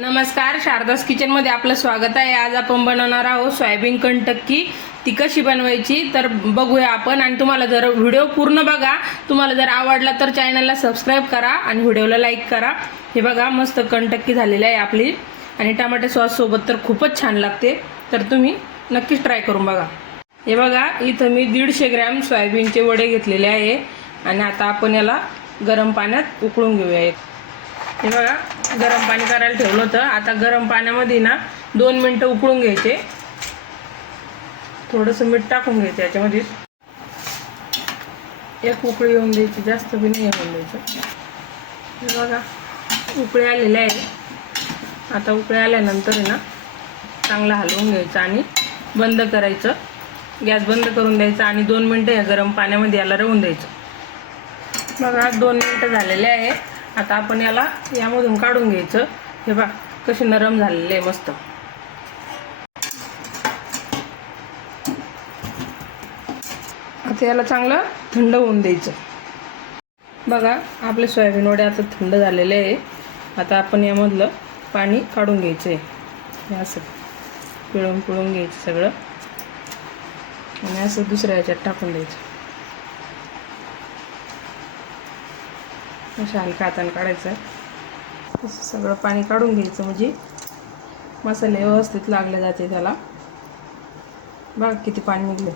नमस्कार शारदास किचनमध्ये आपलं स्वागत आहे. आज आपण बनवणार आहोत सोयाबीन कंटक्की ती कशी बनवायची तर बघूया आपण. आणि तुम्हाला जर व्हिडिओ पूर्ण बघा तुम्हाला जर आवडला तर चॅनलला सबस्क्राईब करा आणि व्हिडिओला लाईक करा. हे बघा मस्त कंटक्की झालेली आहे आपली. आणि टमाटे सॉससोबत तर खूपच छान लागते. तर तुम्ही नक्कीच ट्राय करून बघा. हे बघा इथं मी दीडशे ग्रॅम सोयाबीनचे वडे घेतलेले आहे. आणि आता आपण याला गरम पाण्यात उकळून घेऊया हे बघा गरम पाणी करायला ठेवलं होतं. आता गरम पाण्यामध्ये ना दोन मिनटं उकळून घ्यायचे. थोडंसं मीठ टाकून घ्यायचं याच्यामध्ये. एक उकळी येऊन द्यायची जास्त बी नाही येऊन द्यायचं. बघा उकळी आलेले आहे. आता उकळी आल्यानंतर आहे ना चांगलं हलवून घ्यायचं आणि बंद करायचं. गॅस बंद करून द्यायचा आणि दोन मिनटं या गरम पाण्यामध्ये याला राहून द्यायचं. बघा दोन मिनटं झालेले आहे. आता आपण याला यामधून काढून घ्यायचं. हे बघा कसे नरम झालेले आहे मस्त. आता याला चांगलं थंड होऊन द्यायचं. बघा आपले सोयाबीन वडे आता थंड झालेले आहे. आता आपण यामधलं पाणी काढून घ्यायचं आहे हे असं पिळून पिळून घ्यायचं सगळं. आणि असं दुसऱ्या ह्याच्यात टाकून द्यायचं. अशा हलका हाताने काढायचं. असं सगळं पाणी काढून घ्यायचं म्हणजे मसाले व्यवस्थित लागले जाते त्याला. बघ किती पाणी निघले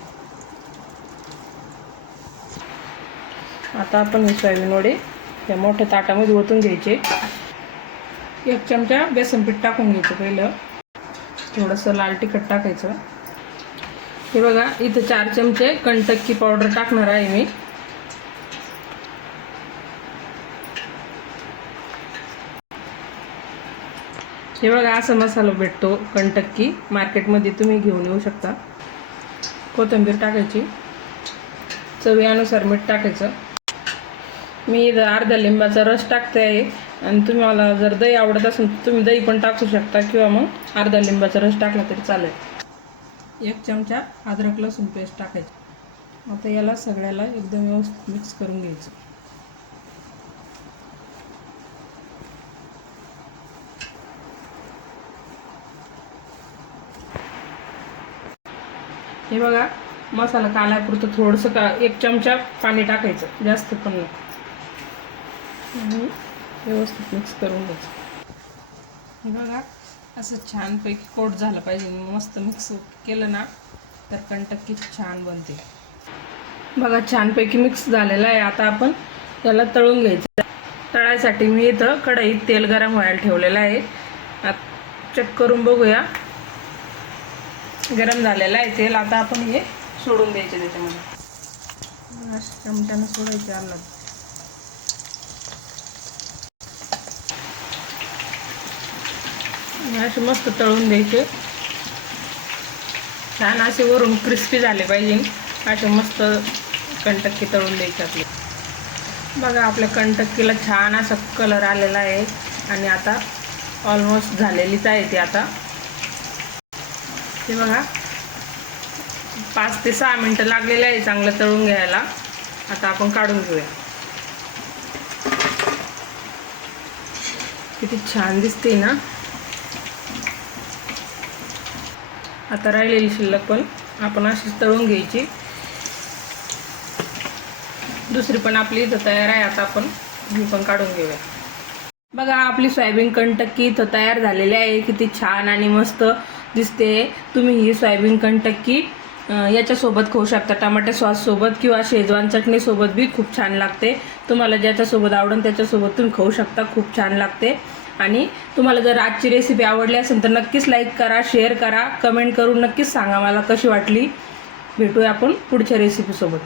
आता आपण हे सोयाबीन वडे त्या मोठ्या ताटामध्ये ओतून घ्यायचे. एक चमचा बेसन पीठ टाकून घ्यायचं पहिलं. थोडंसं लाल तिखट टाकायचं. हे बघा इथं चार चमचे कंटक्की पावडर टाकणार आहे मी. हे बघा असा मसाला भेटतो कंटक्की मार्केटमध्ये तुम्ही घेऊन येऊ शकता. कोथिंबीर टाकायची. चवीनुसार मीठ टाकायचं. मी अर्धा लिंबाचा रस टाकते आहे. आणि तुम्हाला जर दही आवडत असेल तर तुम्ही दही पण टाकू शकता. किंवा मग अर्धा लिंबाचा रस टाकला तरी चालेल. एक चमचा अद्रक लसूण पेस्ट टाकायची. आता याला सगळ्याला एकदम व्यवस्थित मिक्स करून घ्यायचं. हे बघा मसाला कालापुरतं थोडंसं का एक चमचा पाणी टाकायचं जास्त पण नाही. व्यवस्थित मिक्स करून घ्यायचं. हे बघा असं छानपैकी कोट झालं पाहिजे मस्त मिक्स केलं ना तर कंटक्की छान बनते. बघा छानपैकी मिक्स झालेलं आहे. आता आपण याला तळून घ्यायचं. तळायसाठी मी इथं कढईत तेल गरम व्हायला ठेवलेलं आहे. चेक करून बघूया. गरम झालेलं आहे तेल. आता आपण हे सोडून द्यायचे त्याच्यामध्ये. चमट्यानं चमच्यानं सोडायचे आलं असे मस्त तळून द्यायचे. छान असे वरून क्रिस्पी झाले पाहिजे. असे मस्त कंटक्की तळून द्यायचे आपले. बघा आपल्या कंटक्कीला छान असा कलर आलेला आहे. आणि आता ऑलमोस्ट झालेलीच आहे ती आता. हे बघा. पाच ते सहा मिनटं लागलेले आहे चांगलं तळून घ्यायला. आता आपण काढून घेऊया. किती छान दिसते ना. आता राहिलेली शिल्लक पण आपण अशीच तळून घ्यायची. दुसरी पण आपली इथं तयार आहे आता आपण ही पण काढून घेऊया. बघा आपली सोयाबीन कंटक्की इथं तयार झालेली आहे. किती छान आणि मस्त दिसते. तुम्ही ही सोयाबीन कंटक्की याच्यासोबत खाऊ शकता. टमाटे सॉससोबत किंवा शेजवान चटणीसोबत बी खूप छान लागते. तुम्हाला ज्याच्यासोबत आवडेल त्याच्यासोबत तुम्ही खाऊ शकता. खूप छान लागते. आणि तुम्हाला जर आजची रेसिपी आवडली असेल तर नक्कीच लाईक करा शेअर करा. कमेंट करून नक्कीच सांगा मला कशी वाटली. भेटूया आपण पुढच्या रेसिपीसोबत